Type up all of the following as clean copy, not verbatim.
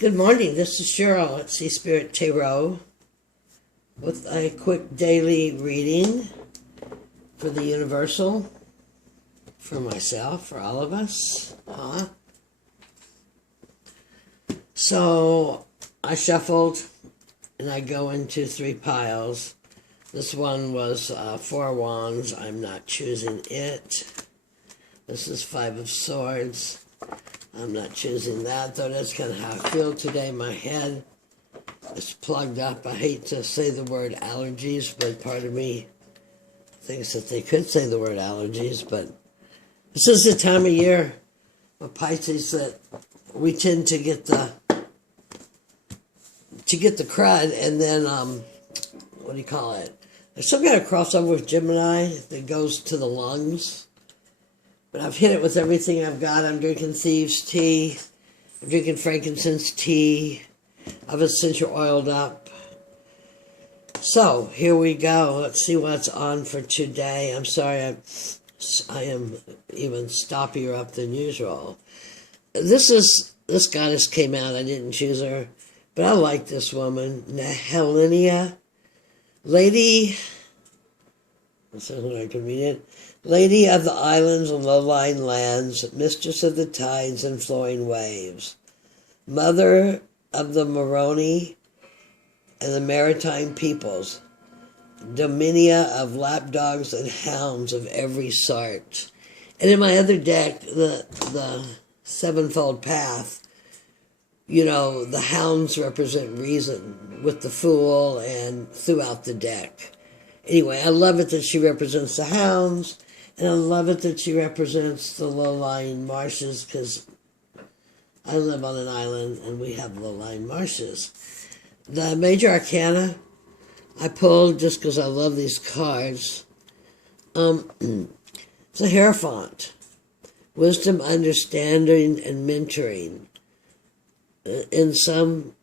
Good morning, this is Cheryl at Sea Spirit Tarot with a quick daily reading for the Universal, for myself, for all of us. So I shuffled and I go into three piles. This one was Four Wands. I'm not choosing it. This is Five of Swords. I'm not choosing that, though that's kind of how I feel today. My head is plugged up. I hate to say the word allergies, but part of me thinks that they could say the word allergies. But this is the time of year with Pisces that we tend to get the crud, and then what do you call it? There's some kind of crossover with Gemini that goes to the lungs. But I've hit it with everything I've got. I'm drinking thieves' tea. I'm drinking frankincense tea. I've essential oiled up. So, here we go. Let's see what's on for today. I'm sorry I am even stoppier up than usual. This goddess came out. I didn't choose her. But I like this woman. Helenia. Lady... That's what I can read it. Lady of the islands and low-lying lands, mistress of the tides and flowing waves, mother of the Moroni and the maritime peoples, dominia of lapdogs and hounds of every sort. And in my other deck, the sevenfold path, you know, the hounds represent reason with the Fool and throughout the deck. Anyway, I love it that she represents the hounds, and I love it that she represents the low-lying marshes, because I live on an island and we have low-lying marshes. The major arcana I pulled just because I love these cards. It's a Hierophant. Wisdom, understanding, and mentoring. In some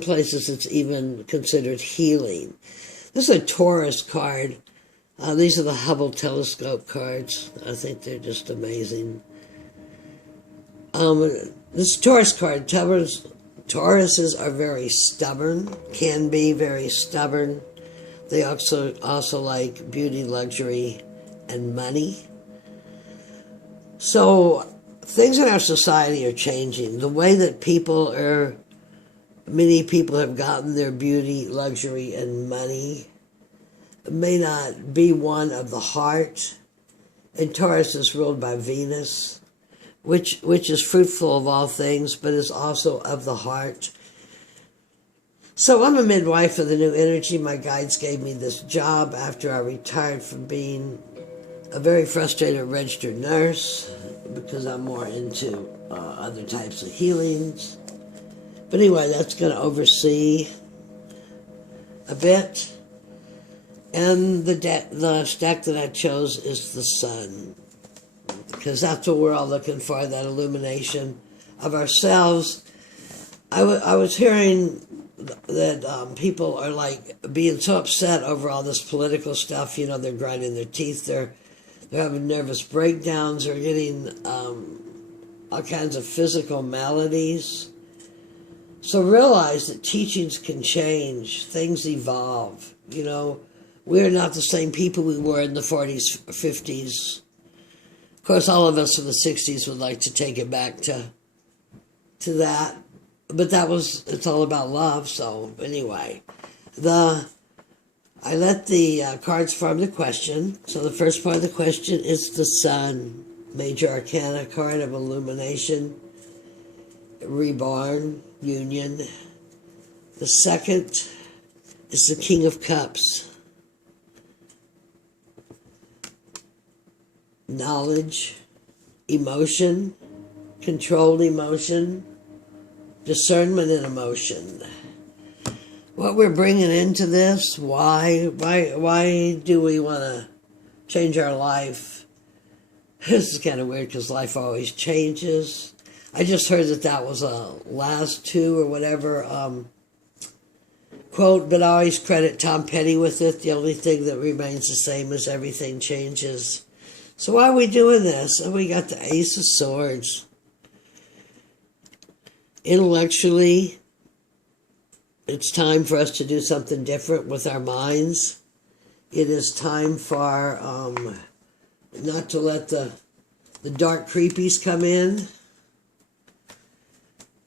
places it's even considered healing. This is a Taurus card. These are the Hubble telescope cards. I think they're just amazing. This Taurus card, Tauruses are very stubborn, can be very stubborn. They also like beauty, luxury, and money. So things in our society are changing. The way that many people have gotten their beauty, luxury, and money may not be one of the heart. And Taurus is ruled by Venus, which is fruitful of all things, but is also of the heart. So I'm a midwife for the new energy. My guides gave me this job after I retired from being a very frustrated registered nurse, because I'm more into other types of healings. But anyway, that's going to oversee a bit. And the stack that I chose is the sun, because that's what we're all looking for, that illumination of ourselves. I was hearing that people are like being so upset over all this political stuff. You know, they're grinding their teeth, they're having nervous breakdowns, they're getting all kinds of physical maladies. So realize that teachings can change, things evolve. You know, we're not the same people we were in the 40s, 50s. Of course, all of us in the 60s would like to take it back to that. But it's all about love. So anyway, I let the cards form the question. So the first part of the question is the sun, major arcana card of illumination, reborn, union. The second is the King of Cups, knowledge, emotion, controlled emotion, discernment and emotion. What we're bringing into this, why do we want to change our life? This is kind of weird because life always changes. I just heard that was a last two or whatever quote, but I always credit Tom Petty with it. The only thing that remains the same is everything changes. So why are we doing this? And we got the Ace of Swords. Intellectually, it's time for us to do something different with our minds. It is time for not to let the dark creepies come in.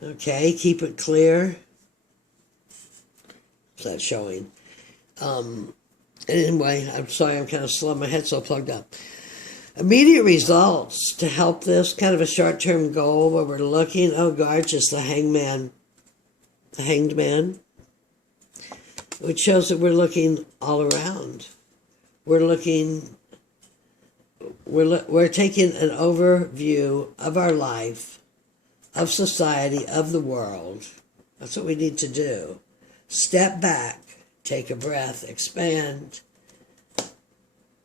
Okay, keep it clear. It's not showing. Anyway, I'm sorry, I'm kind of slow. My head's so plugged up. Immediate results to help this, kind of a short-term goal where we're looking, oh gosh, it's the hangman, the hanged man, which shows that we're looking all around. We're looking, we're taking an overview of our life, of society, of the world. That's what we need to do. Step back, take a breath, expand,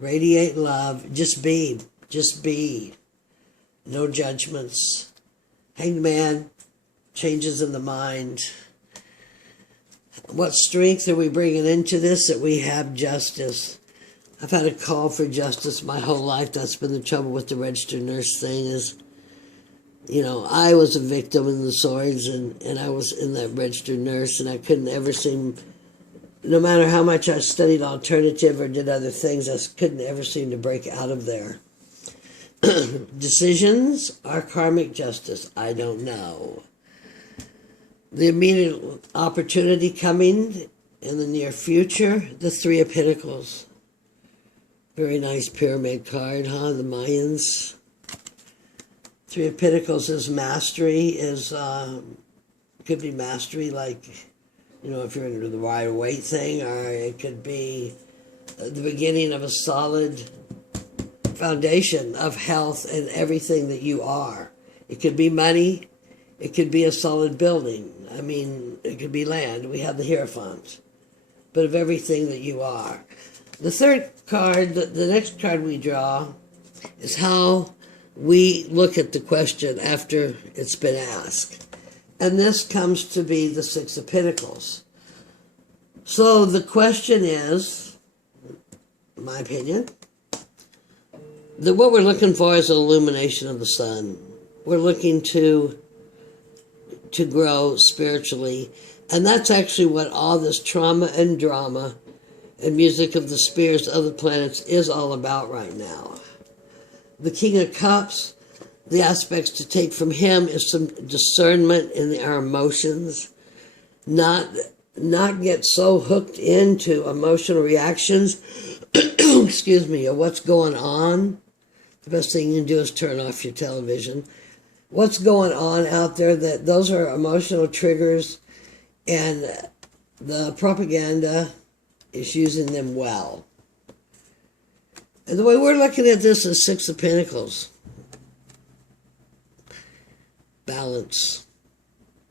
radiate love, just be. No judgments. Hanged man, changes in the mind. What strength are we bringing into this? That we have justice. I've had a call for justice my whole life. That's been the trouble with the registered nurse thing is, I was a victim in the swords and I was in that registered nurse and I couldn't ever seem, no matter how much I studied alternative or did other things, I couldn't ever seem to break out of there. Decisions are karmic justice. I don't know. The immediate opportunity coming in the near future, the Three of Pentacles. Very nice pyramid card, huh? The Mayans. Three of Pentacles is mastery, could be mastery like, if you're into the rider weight thing, or it could be the beginning of a solid foundation of health and everything that you are. It could be money. It could be a solid building. It could be land. We have the Hierophant. But of everything that you are. The third card, the next card we draw, is how we look at the question after it's been asked. And this comes to be the Six of Pentacles. So the question is, in my opinion, that what we're looking for is an illumination of the sun. We're looking to grow spiritually. And that's actually what all this trauma and drama and music of the spirits of the planets is all about right now. The King of Cups, the aspects to take from him is some discernment in our emotions. Not get so hooked into emotional reactions, excuse me, of what's going on. The best thing you can do is turn off your television. What's going on out there, that those are emotional triggers, and the propaganda is using them well. And the way we're looking at this is Six of Pentacles. Balance.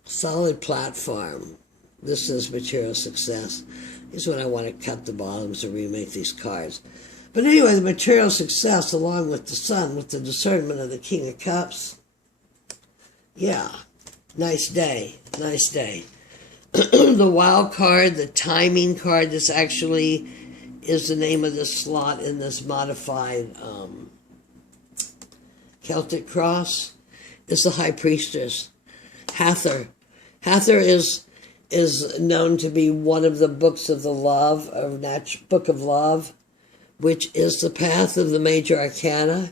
Solid platform. This is material success. This is when I want to cut the bottoms and remake these cards. But anyway, the material success along with the sun, with the discernment of the King of Cups. Yeah, nice day, nice day. The wild card, the timing card, this actually is the name of this slot in this modified Celtic cross. It's the High Priestess, Hathor. Hathor is known to be one of the books of the love, Book of Love, which is the path of the major arcana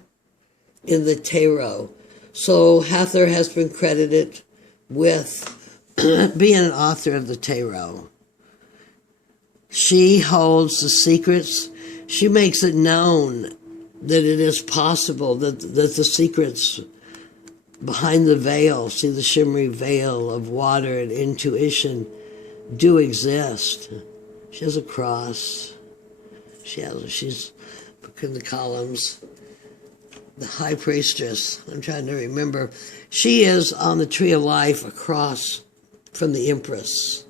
in the tarot. So Hathor has been credited with being an author of the tarot. She holds the secrets. She makes it known that it is possible that the secrets behind the veil, see the shimmery veil of water and intuition, do exist. She has a cross. She's in the columns. The High Priestess, I'm trying to remember. She is on the Tree of Life across from the Empress.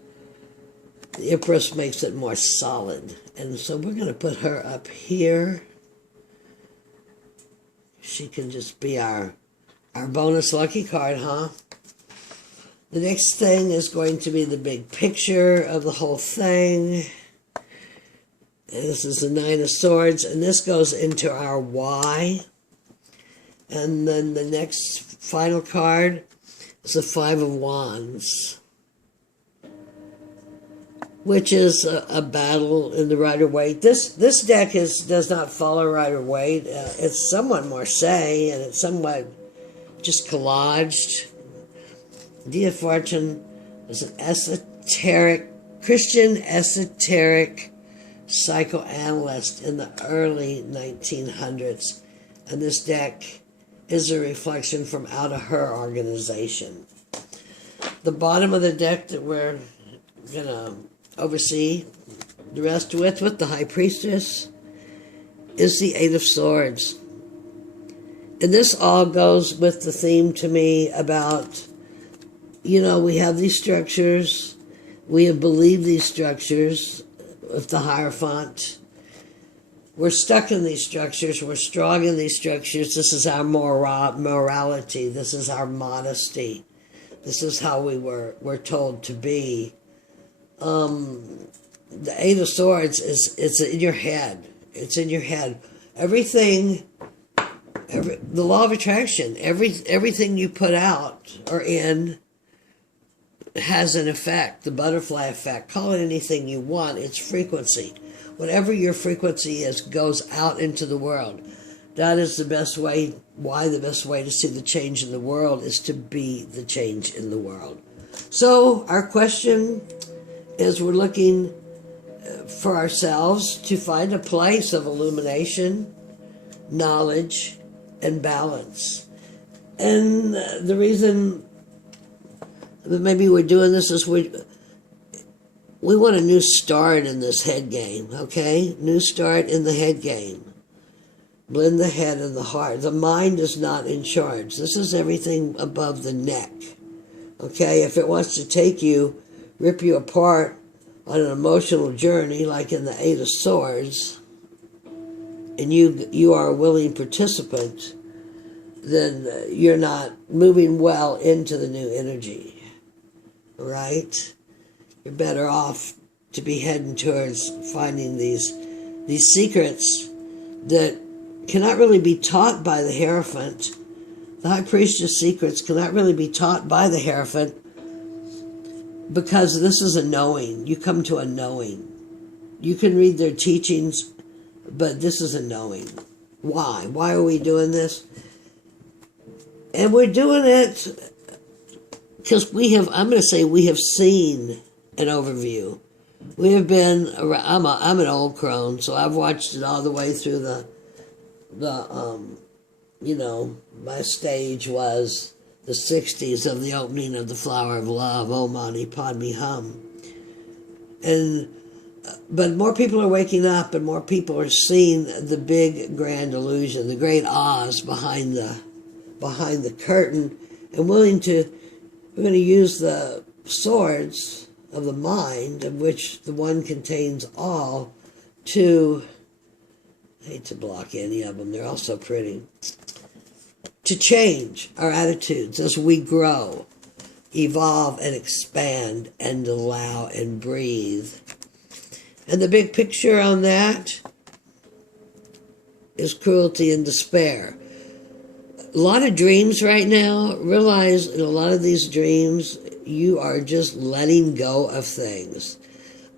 The Empress makes it more solid. And so we're going to put her up here. She can just be our bonus lucky card, huh? The next thing is going to be the big picture of the whole thing. And this is the Nine of Swords, and this goes into our why. And then the next final card It's the Five of Wands, which is a battle in the Rider-Waite. This deck does not follow Rider-Waite. It's somewhat Marseille, and it's somewhat just collaged. Dia Fortune was an Christian esoteric psychoanalyst in the early 1900s, and this deck is a reflection from out of her organization. The bottom of the deck that we're going to oversee the rest with the High Priestess is the Eight of Swords. And this all goes with the theme to me about, we have these structures, we have believed these structures of the Hierophant. We're stuck in these structures, we're strong in these structures. This is our morality, this is our modesty, this is how we're told to be. The Eight of Swords it's in your head. It's in your head. The law of attraction, everything you put out or in has an effect, the butterfly effect. Call it anything you want. It's frequency. Whatever your frequency is goes out into the world. That is the best way. Why the best way to see the change in the world is to be the change in the world. So our question is, we're looking for ourselves to find a place of illumination, knowledge, and balance. And the reason that maybe we're doing this is we want a new start in this head game, okay? New start in the head game. Blend the head and the heart. The mind is not in charge. This is everything above the neck, okay? If it wants to take you, rip you apart on an emotional journey, like in the Eight of Swords, and you are a willing participant, then you're not moving well into the new energy, right? You're better off to be heading towards finding these secrets that cannot really be taught by the Hierophant. The High Priestess secrets cannot really be taught by the Hierophant, because this is a knowing. You come to a knowing. You can read their teachings, but this is a knowing. Why? Why are we doing this? And we're doing it because we have seen an overview. We have been around. I'm an old crone, so I've watched it all the way through my stage was the 60s of the opening of the Flower of Love, Oh Mani Padme Hum. But more people are waking up, and more people are seeing the big grand illusion, the great Oz behind the curtain, and we're going to use the swords of the mind, of which the one contains all, I hate to block any of them, they're all so pretty, to change our attitudes as we grow, evolve and expand and allow and breathe. And the big picture on that is cruelty and despair. A lot of dreams right now, realize in a lot of these dreams, you are just letting go of things.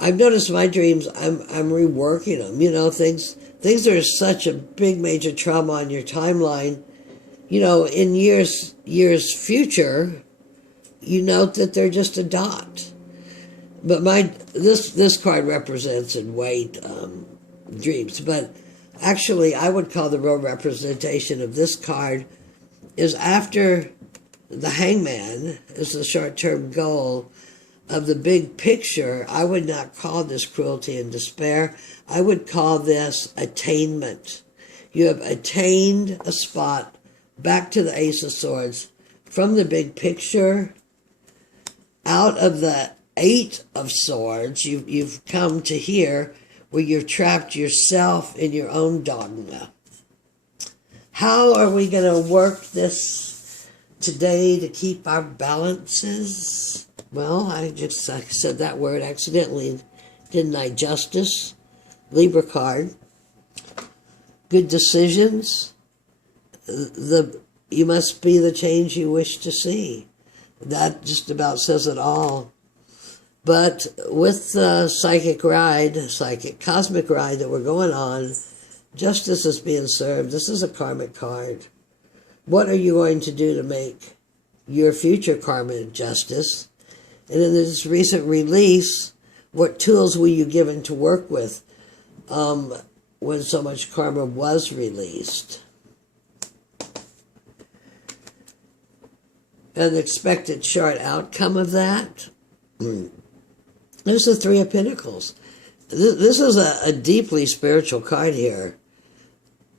I've noticed my dreams, I'm reworking them. Things that are such a big major trauma on your timeline, in years future, you note that they're just a dot. But this card represents in Waite dreams. But actually, I would call the real representation of this card is after the Hangman is the short-term goal of the big picture. I would not call this cruelty and despair. I would call this attainment. You have attained a spot back to the Ace of Swords from the big picture. Out of the Eight of Swords, you've come to here where you've trapped yourself in your own dogma. How are we going to work this today to keep our balances? Well, I said that word accidentally, didn't I? Justice, Libra card, good decisions. You must be the change you wish to see. That just about says it all. But with the cosmic ride that we're going on, justice is being served. This is a karmic card. What are you going to do to make your future karmic justice? And in this recent release, what tools were you given to work with when so much karma was released? An expected short outcome of that? There's the Three of Pentacles. This is a deeply spiritual card here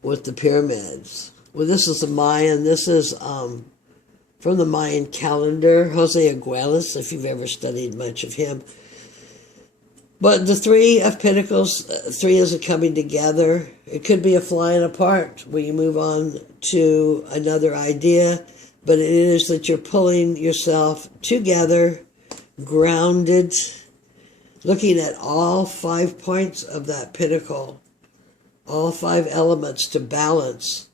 with the pyramids. Well, this is the Mayan. This is from the Mayan calendar, Jose Aguilas, if you've ever studied much of him. But the Three of Pentacles, three is a coming together. It could be a flying apart when you move on to another idea, but it is that you're pulling yourself together, grounded, looking at all 5 points of that pentacle, all 5 elements to balance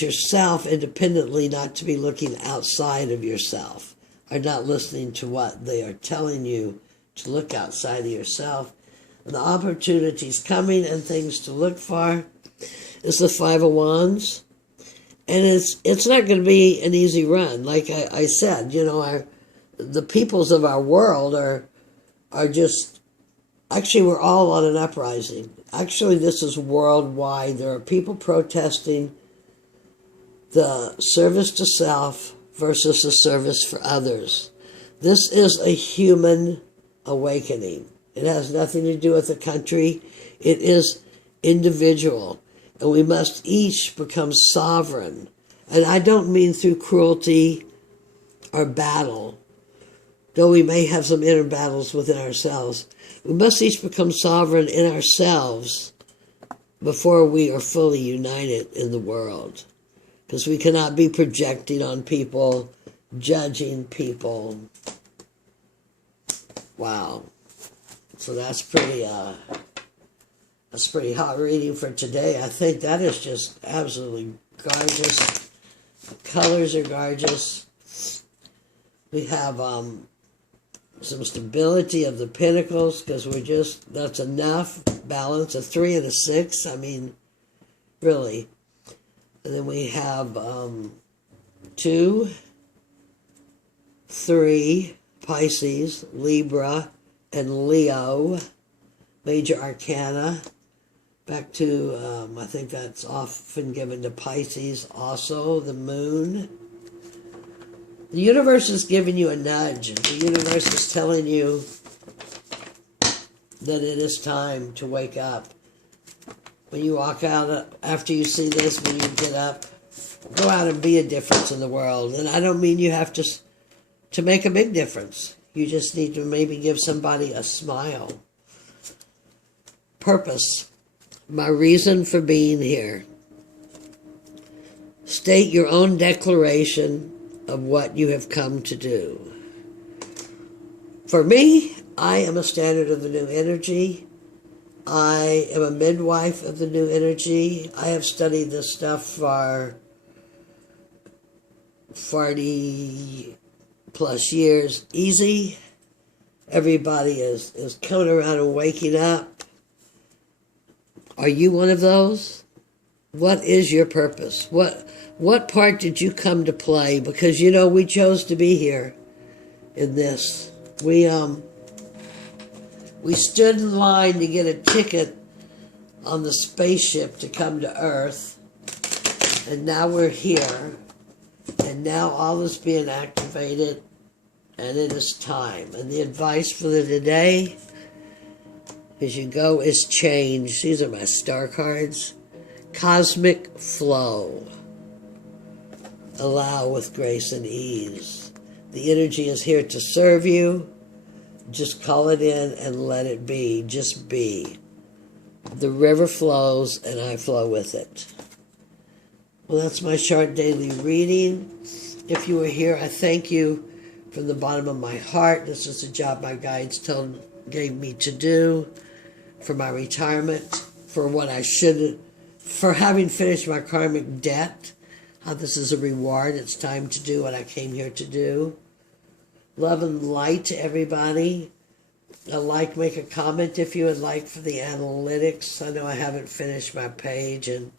yourself independently, not to be looking outside of yourself, or not listening to what they are telling you to look outside of yourself. And the opportunities coming and things to look for is the Five of Wands. And it's not going to be an easy run. Like I said, you know, the peoples of our world are just, actually we're all on an uprising. Actually, this is worldwide. There are people protesting the service to self versus the service for others. This is a human awakening. It has nothing to do with the country. It is individual. And we must each become sovereign. And I don't mean through cruelty or battle, though we may have some inner battles within ourselves. We must each become sovereign in ourselves before we are fully united in the world. Because we cannot be projecting on people, judging people. Wow. So that's pretty hot reading for today. I think that is just absolutely gorgeous. The colors are gorgeous. We have some stability of the pentacles, because that's enough balance. A 3 and a 6, I mean, really. And then we have 2, 3, Pisces, Libra, and Leo, major arcana. Back to, I think that's often given to Pisces also, the moon. The universe is giving you a nudge. The universe is telling you that it is time to wake up. When you walk out, after you see this, when you get up, go out and be a difference in the world. And I don't mean you have to make a big difference. You just need to maybe give somebody a smile. Purpose. My reason for being here. State your own declaration of what you have come to do. For me, I am a standard of the new energy. I am a midwife of the new energy. I have studied this stuff for 40 plus years. Easy. Everybody is coming around and waking up. Are you one of those? What is your purpose? What part did you come to play? Because, you know, we chose to be here in this. We stood in line to get a ticket on the spaceship to come to Earth. And now we're here. And now all is being activated. And it is time. And the advice for the today, as you go, is change. These are my star cards. Cosmic flow. Allow with grace and ease. The energy is here to serve you. Just call it in and let it be. Just be. The river flows and I flow with it. Well, that's my short daily reading. If you were here, I thank you from the bottom of my heart. This is the job my guides gave me to do for my retirement, for what I should, for having finished my karmic debt. how this is a reward. It's time to do what I came here to do. Love and light to everybody. Make a comment if you would like for the analytics. I know I haven't finished my page, and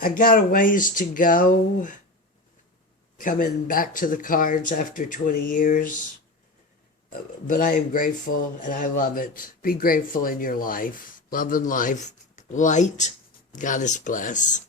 I got a ways to go coming back to the cards after 20 years. But I am grateful, and I love it. Be grateful in your life. Love and life. Light. God is bless.